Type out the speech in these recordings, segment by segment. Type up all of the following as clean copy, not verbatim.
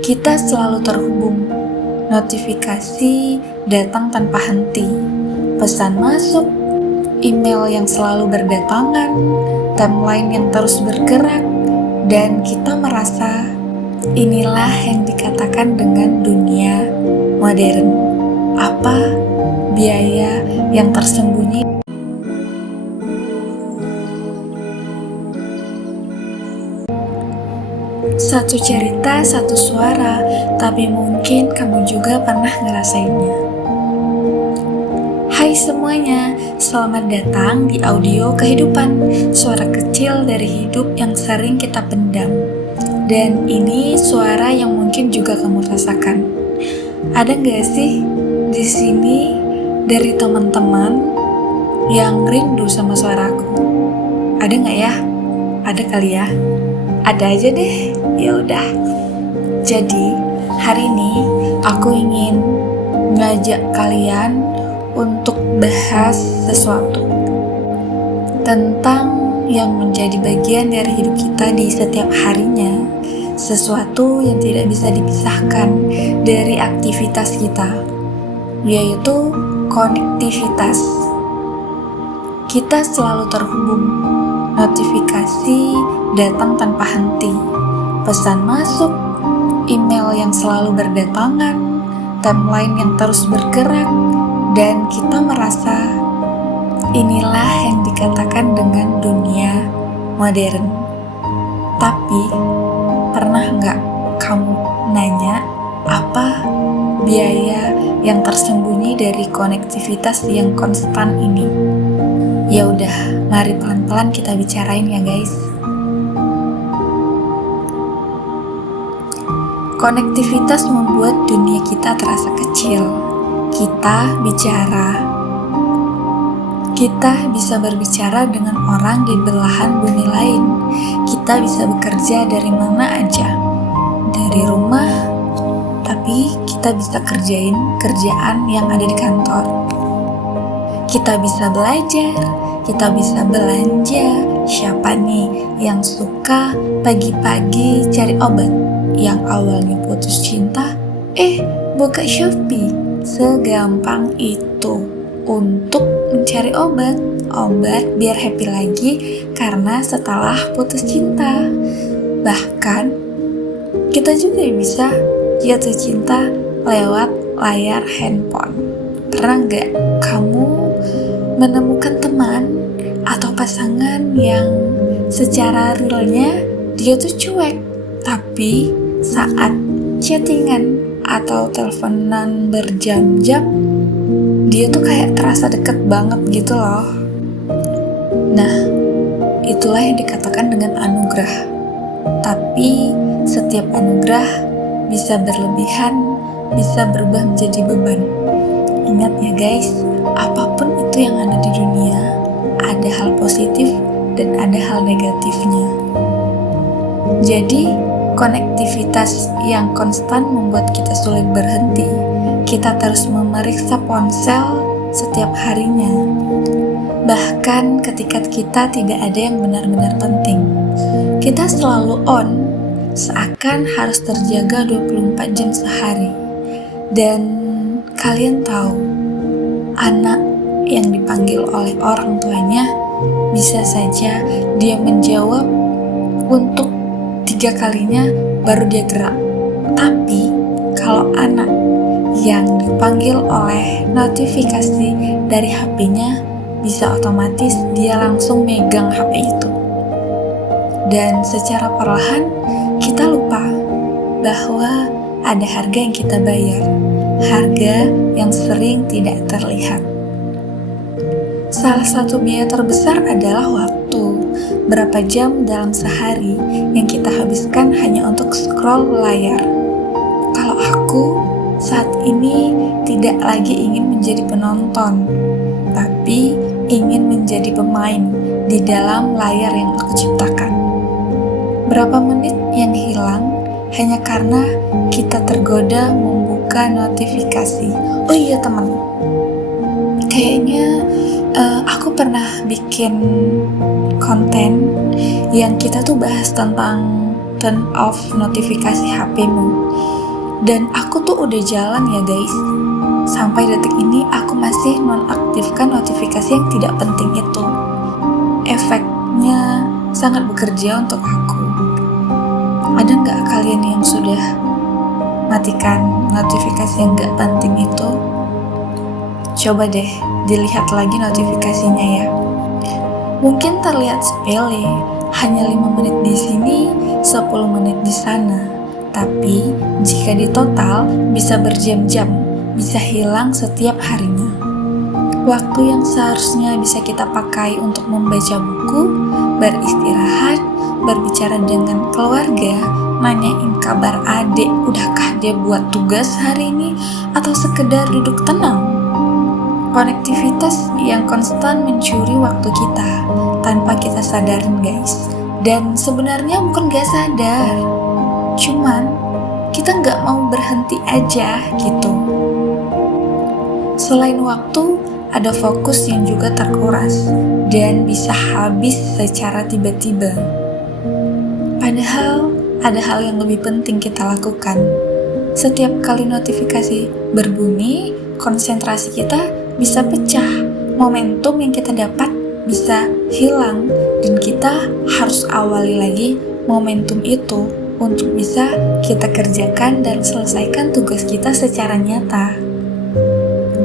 Kita selalu terhubung. Notifikasi datang tanpa henti. Pesan masuk, email yang selalu berdatangan, timeline yang terus bergerak, dan kita merasa inilah yang dikatakan dengan dunia modern. Apa biaya yang tersembunyi? Satu cerita, satu suara, tapi mungkin kamu juga pernah ngerasainnya. Hai semuanya, selamat datang di audio kehidupan, suara kecil dari hidup yang sering kita pendam. Dan ini suara yang mungkin juga kamu rasakan. Ada nggak sih di sini dari teman-teman yang rindu sama suaraku? Ada nggak ya? Ada kali ya? Ada aja deh. Ya udah. Jadi hari ini aku ingin ngajak kalian untuk bahas sesuatu tentang yang menjadi bagian dari hidup kita di setiap harinya, sesuatu yang tidak bisa dipisahkan dari aktivitas kita, yaitu konektivitas. Kita selalu terhubung. Notifikasi datang tanpa henti. Pesan masuk, email yang selalu berdatangan, timeline yang terus bergerak, dan kita merasa inilah yang dikatakan dengan dunia modern. Tapi, pernah nggak kamu nanya apa biaya yang tersembunyi dari konektivitas yang konstan ini? Ya udah, mari pelan-pelan kita bicarain ya guys. Konektivitas membuat dunia kita terasa kecil. Kita bisa berbicara dengan orang di belahan bumi lain. Kita bisa bekerja dari mana aja, dari rumah, tapi kita bisa kerjain kerjaan yang ada di kantor. Kita bisa belajar, kita bisa belanja. Siapa nih yang suka pagi-pagi cari obat? Yang awalnya putus cinta, buka Shopee. Segampang itu untuk mencari obat biar happy lagi karena setelah putus cinta. Bahkan kita juga bisa jatuh cinta lewat layar handphone. Pernah nggak kamu menemukan teman atau pasangan yang secara realnya dia tuh cuek, tapi saat chattingan atau teleponan berjam-jam dia tuh kayak terasa deket banget gitu loh. Nah, itulah yang dikatakan dengan anugerah. Tapi setiap anugerah bisa berlebihan, bisa berubah menjadi beban. Ingat ya guys, apapun itu yang ada di dunia, ada hal positif dan ada hal negatifnya. Jadi, konektivitas yang konstan membuat kita sulit berhenti. Kita terus memeriksa ponsel setiap harinya. Bahkan ketika kita tidak ada yang benar-benar penting, kita selalu on, seakan harus terjaga 24 jam sehari. Dan kalian tahu, anak yang dipanggil oleh orang tuanya bisa saja dia menjawab untuk 3 kalinya baru dia gerak. Tapi kalau anak yang dipanggil oleh notifikasi dari HP-nya, bisa otomatis dia langsung megang HP itu. Dan secara perlahan kita lupa bahwa ada harga yang kita bayar, harga yang sering tidak terlihat. Salah satu biaya terbesar adalah waktu. Berapa jam dalam sehari yang kita habiskan hanya untuk scroll layar. Kalau aku saat ini tidak lagi ingin menjadi penonton, tapi ingin menjadi pemain di dalam layar yang aku ciptakan. Berapa menit yang hilang hanya karena kita tergoda membuka notifikasi. Oh iya teman, kayaknya aku pernah bikin konten yang kita tuh bahas tentang turn off notifikasi HP-mu. Dan aku tuh udah jalan ya guys. Sampai detik ini aku masih nonaktifkan notifikasi yang tidak penting itu. Efeknya sangat bekerja untuk aku. Ada nggak kalian yang sudah matikan notifikasi yang nggak penting itu? Coba deh dilihat lagi notifikasinya ya. Mungkin terlihat sepele, hanya 5 menit di sini, 10 menit di sana. Tapi jika ditotal bisa berjam-jam, bisa hilang setiap harinya. Waktu yang seharusnya bisa kita pakai untuk membaca buku, beristirahat, berbicara dengan keluarga, nanyain kabar adik, udahkah dia buat tugas hari ini, atau sekedar duduk tenang. Konektivitas yang konstan mencuri waktu kita tanpa kita sadarin guys. Dan sebenarnya bukan gak sadar, cuman kita gak mau berhenti aja gitu. Selain waktu, ada fokus yang juga terkuras dan bisa habis secara tiba-tiba. Padahal ada hal yang lebih penting kita lakukan. Setiap kali notifikasi berbunyi, konsentrasi kita bisa pecah, momentum yang kita dapat bisa hilang, dan kita harus awali lagi momentum itu untuk bisa kita kerjakan dan selesaikan tugas kita secara nyata.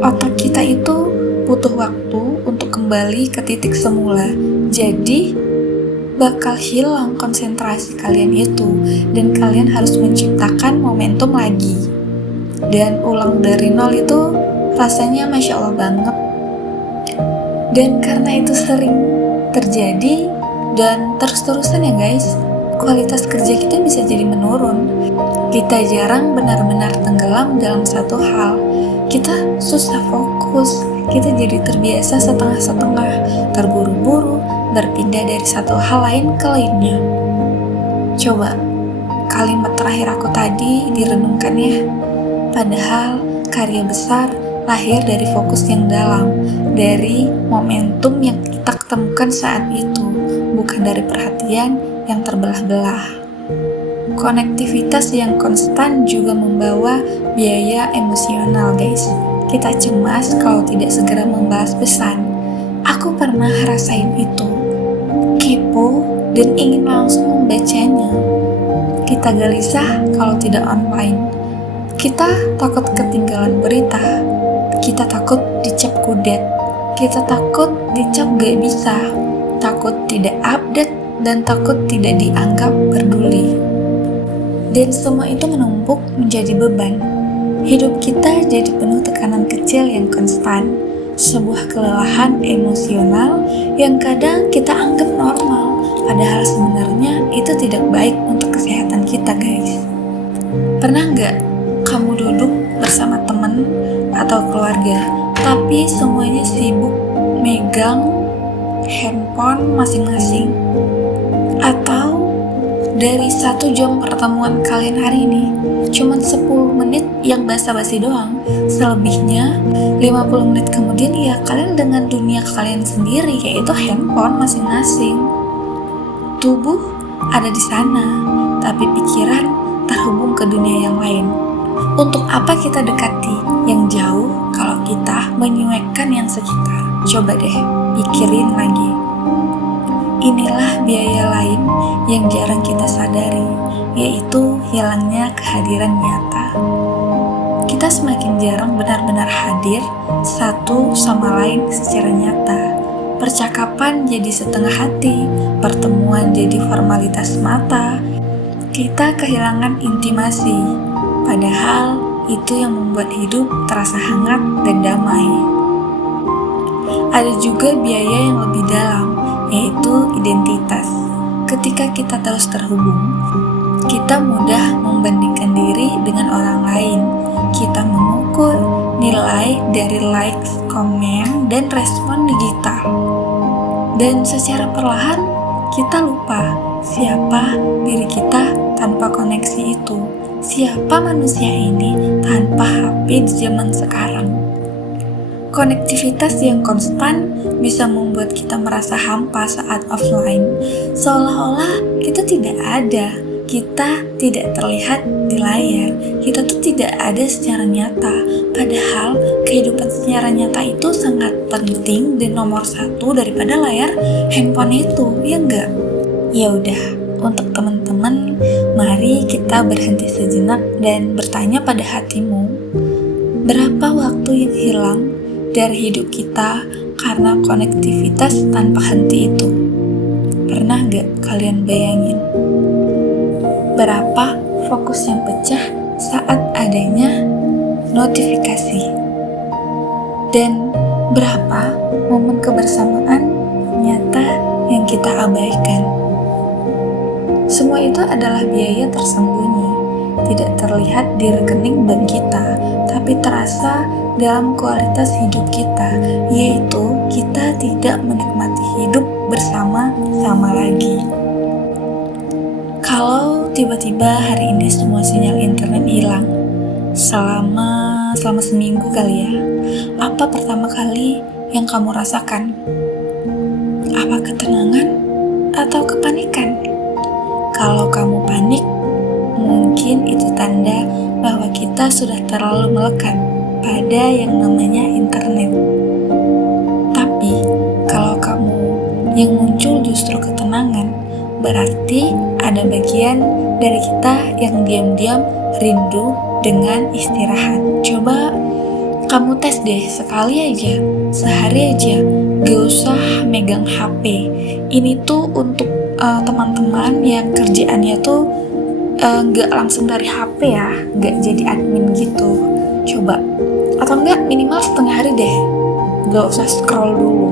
Otak kita itu butuh waktu untuk kembali ke titik semula, jadi bakal hilang konsentrasi kalian itu, dan kalian harus menciptakan momentum lagi. Dan ulang dari nol itu rasanya Masya Allah banget. Dan karena itu sering terjadi dan terus-terusan ya guys, kualitas kerja kita bisa jadi menurun. Kita jarang benar-benar tenggelam dalam satu hal. Kita susah fokus, kita jadi terbiasa setengah-setengah, terburu-buru, berpindah dari satu hal lain ke lainnya. Coba kalimat terakhir aku tadi direnungkan ya. Padahal karya besar lahir dari fokus yang dalam, dari momentum yang kita ketemukan saat itu, bukan dari perhatian yang terbelah-belah. Konektivitas yang konstan juga membawa biaya emosional guys. Kita cemas kalau tidak segera membalas pesan. Aku pernah rasain itu, kepo dan ingin langsung membacanya. Kita gelisah kalau tidak online. Kita takut ketinggalan berita. Kita takut dicap kudet, kita takut dicap gak bisa, takut tidak update, dan takut tidak dianggap peduli. Dan semua itu menumpuk menjadi beban. Hidup kita jadi penuh tekanan kecil yang konstan, sebuah kelelahan emosional yang kadang kita anggap normal, padahal sebenarnya itu tidak baik untuk kesehatan kita guys. Pernah gak kamu duduk bersama teman atau keluarga, tapi semuanya sibuk megang handphone masing-masing? Atau dari 1 jam pertemuan kalian hari ini, cuman 10 menit yang basa-basi doang, selebihnya 50 menit kemudian ya kalian dengan dunia kalian sendiri, yaitu handphone masing-masing. Tubuh ada di sana, tapi pikiran terhubung ke dunia yang lain. Untuk apa kita dekati yang jauh kalau kita menyuekkan yang sekitar? Coba deh pikirin lagi. Inilah biaya lain yang jarang kita sadari, yaitu hilangnya kehadiran nyata. Kita semakin jarang benar-benar hadir satu sama lain secara nyata. Percakapan jadi setengah hati, pertemuan jadi formalitas mata. Kita kehilangan intimasi, padahal itu yang membuat hidup terasa hangat dan damai. Ada juga biaya yang lebih dalam, yaitu identitas. Ketika kita terus terhubung, kita mudah membandingkan diri dengan orang lain. Kita mengukur nilai dari likes, komen, dan respon digital. Dan secara perlahan, kita lupa siapa diri kita tanpa koneksi itu. Siapa manusia ini tanpa HP di zaman sekarang. Konektivitas yang konstan bisa membuat kita merasa hampa saat offline, seolah-olah kita tidak ada, kita tidak terlihat di layar, kita tuh tidak gak ada secara nyata. Padahal kehidupan secara nyata itu sangat penting dan nomor satu daripada layar handphone itu, ya enggak? Ya udah, untuk teman-teman, mari kita berhenti sejenak dan bertanya pada hatimu, berapa waktu yang hilang dari hidup kita karena konektivitas tanpa henti itu? Pernah gak kalian bayangin? Berapa fokus yang pecah saat adanya notifikasi? Dan berapa momen kebersamaan nyata yang kita abaikan? Semua itu adalah biaya tersembunyi, tidak terlihat di rekening bank kita, tapi terasa dalam kualitas hidup kita, yaitu kita tidak menikmati hidup bersama-sama lagi. Kalau tiba-tiba hari ini semua sinyal internet hilang selama seminggu kali ya, apa pertama kali yang kamu rasakan? Apa ketenangan atau kepanikan? Kalau kamu panik, mungkin itu tanda bahwa kita sudah terlalu melekat pada yang namanya internet. Tapi kalau kamu yang muncul justru ketenangan, berarti ada bagian dari kita yang diam-diam rindu dengan istirahat. Coba kamu tes deh sekali aja, sehari aja, gak usah megang HP. Ini tuh untuk teman-teman yang kerjaannya tuh gak langsung dari HP ya, gak jadi admin gitu. Coba, atau enggak minimal setengah hari deh, gak usah scroll dulu,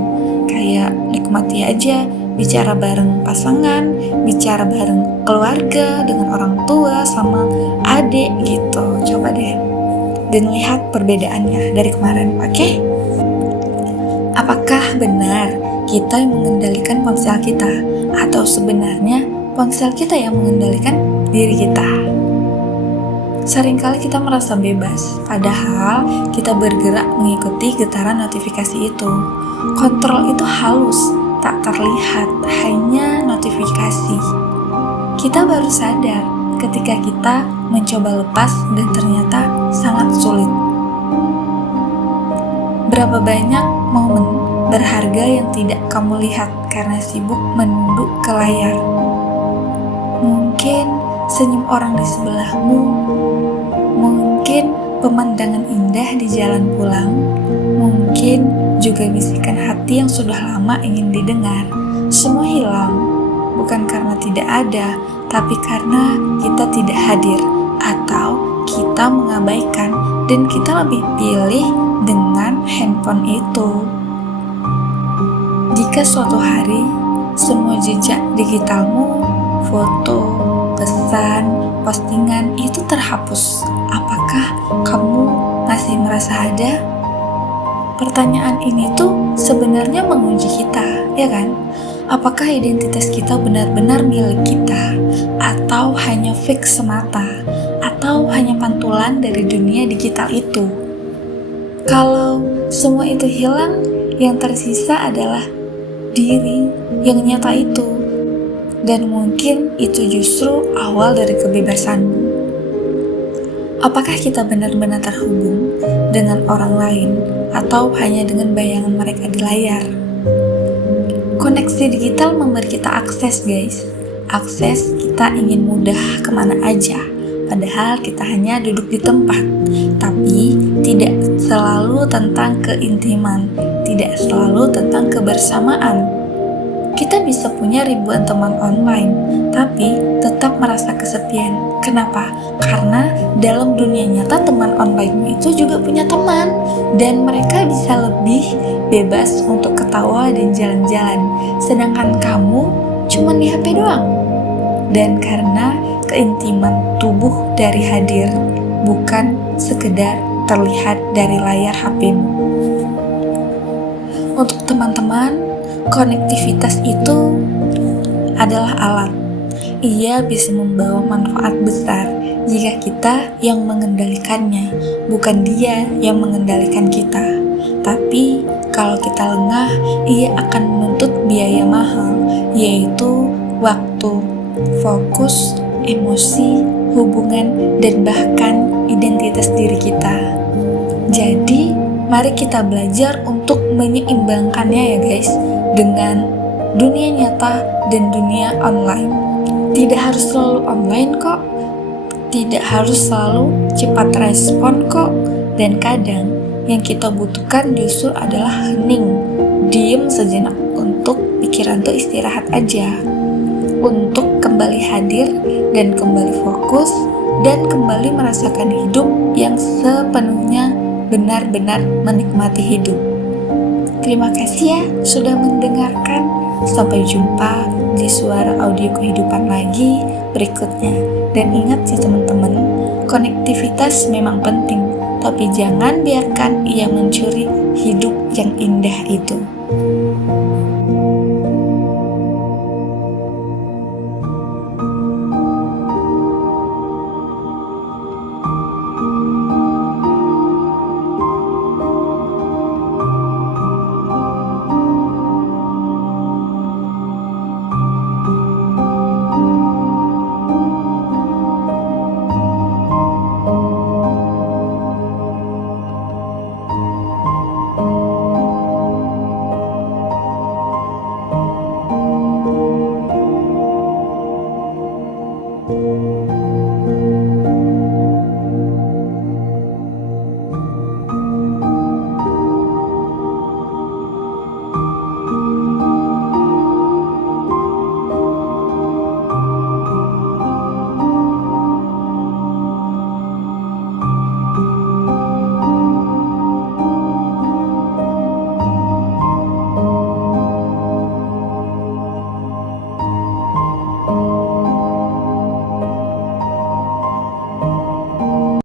kayak nikmati aja, bicara bareng pasangan, bicara bareng keluarga, dengan orang tua sama adik gitu. Coba deh, dan lihat perbedaannya dari kemarin, oke? Apakah benar kita yang mengendalikan ponsel kita, atau sebenarnya ponsel kita yang mengendalikan diri kita? Seringkali kita merasa bebas, padahal kita bergerak mengikuti getaran notifikasi itu. Kontrol itu halus, tak terlihat, hanya notifikasi. Kita baru sadar ketika kita mencoba lepas dan ternyata sangat sulit. Berapa banyak momen berharga yang tidak kamu lihat karena sibuk menunduk ke layar? Mungkin senyum orang di sebelahmu, mungkin pemandangan indah di jalan pulang, mungkin juga bisikan hati yang sudah lama ingin didengar. Semua hilang, bukan karena tidak ada, tapi karena kita tidak hadir, atau kita mengabaikan, dan kita lebih pilih dengan handphone itu. Jika suatu hari semua jejak digitalmu, foto, pesan, postingan itu terhapus, apakah kamu masih merasa ada? Pertanyaan ini tuh sebenarnya menguji kita, ya kan? Apakah identitas kita benar-benar milik kita, atau hanya fake semata, atau hanya pantulan dari dunia digital itu? Kalau semua itu hilang, yang tersisa adalah diri yang nyata itu, dan mungkin itu justru awal dari kebebasanmu. Apakah kita benar-benar terhubung dengan orang lain, atau hanya dengan bayangan mereka di layar? Koneksi digital memberi kita akses, guys. Akses kita ingin mudah kemana aja, padahal kita hanya duduk di tempat. Tapi tidak selalu tentang keintiman, tidak selalu tentang kebersamaan. Kita bisa punya ribuan teman online, tapi tetap merasa kesepian. Kenapa? Karena dalam dunia nyata teman online itu juga punya teman, dan mereka bisa lebih bebas untuk ketawa dan jalan-jalan, sedangkan kamu cuma di HP doang. Dan karena keintiman tubuh dari hadir, bukan sekedar terlihat dari layar HP-mu. Untuk teman-teman, konektivitas itu adalah alat. Ia bisa membawa manfaat besar jika kita yang mengendalikannya, bukan dia yang mengendalikan kita. Tapi kalau kita lengah, ia akan menuntut biaya mahal, yaitu waktu, fokus, emosi, hubungan, dan bahkan identitas diri kita. Jadi, mari kita belajar untuk menyeimbangkannya ya guys, dengan dunia nyata dan dunia online. Tidak harus selalu online kok, tidak harus selalu cepat respon kok, dan kadang yang kita butuhkan justru adalah hening, diem sejenak untuk pikiran tuh istirahat aja, untuk kembali hadir dan kembali fokus dan kembali merasakan hidup yang sepenuhnya benar-benar menikmati hidup. Terima kasih ya sudah mendengarkan. Sampai jumpa di suara audio kehidupan lagi berikutnya. Dan ingat sih teman-teman, konektivitas memang penting, tapi jangan biarkan ia mencuri hidup yang indah itu.